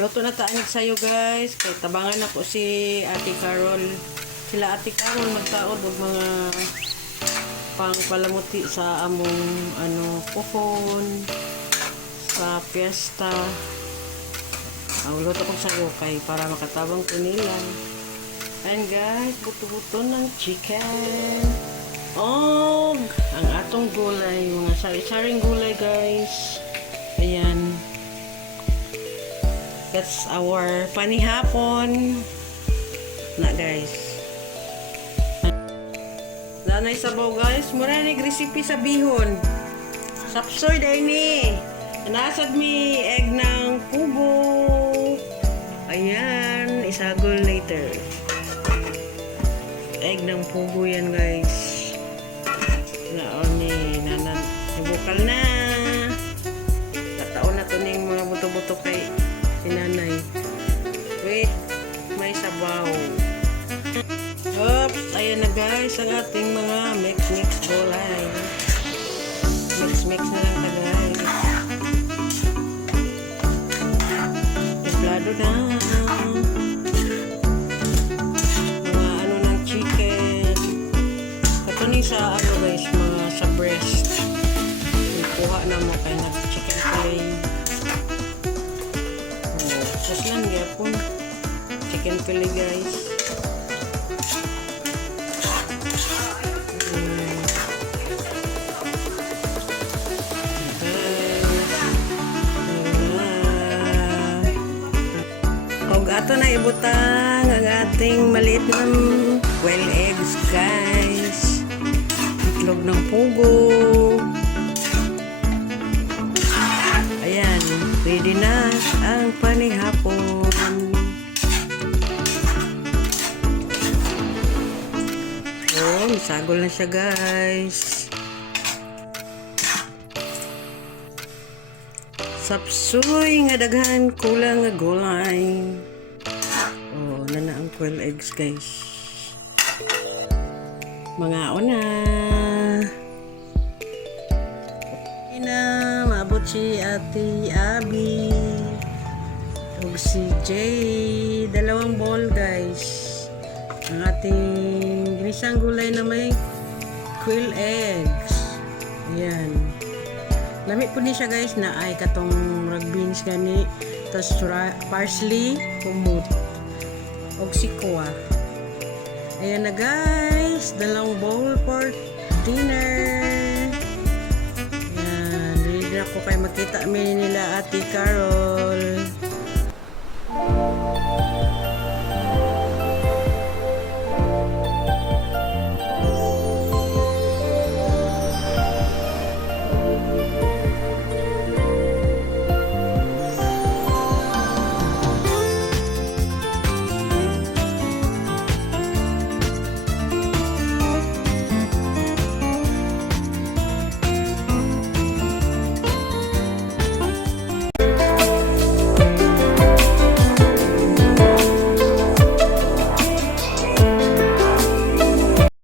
Magluto na taanig sa'yo guys. Kaya tabangan ako si Ate Carol. Sila Ate Carol magtaod og mga pangpalamuti sa among kuhon sa piyesta. Ang luto ko sa'yo kay para makatabang ko nila. And guys, buto-buto ng chicken. Og ang atong gulay, mga sari-saring gulay guys. Ayan. That's our panihapon na guys. Nanay sabaw guys, mura recipe sa bihon. Sapsoy day ni. Nasad mi egg ng pugo. Ayan, isagol later. Egg ng pugo yan guys. Naon ni nanan, bukal na. Tataon na to ning mga buto-buto kay sinanay. Wait, may sabaw. Oops, ayan na guys ang ating mga mix gulay. Mix na lang ta guys. Iplado na. Mga ng chicken. Ito ni sa guys, mga sa breast. Kuha na mo kay nag-chicken fillet. Sus lang yapon. Chicken fillet guys. Og ato na ibutang ang ating maliit na quail eggs guys. Itlog ng pugo. Ayan, ready na ang panihapon. Oh, misagol na siya guys. Sapsoy nga daghan kulang nga gulay. Oh, nana ang quail eggs guys. Mga una. Maabot si Ate Abby ug si Jay, dalawang bowl guys. Ang ating ginisang gulay na may quail eggs. Ayan. Lami po ni siya guys na ay katong rag beans gani, tas parsley, kumut og sikwa. Ayan na guys, dalawang bowl for dinner. Ayan, ready na ko kay makita mi nila Ate Carol.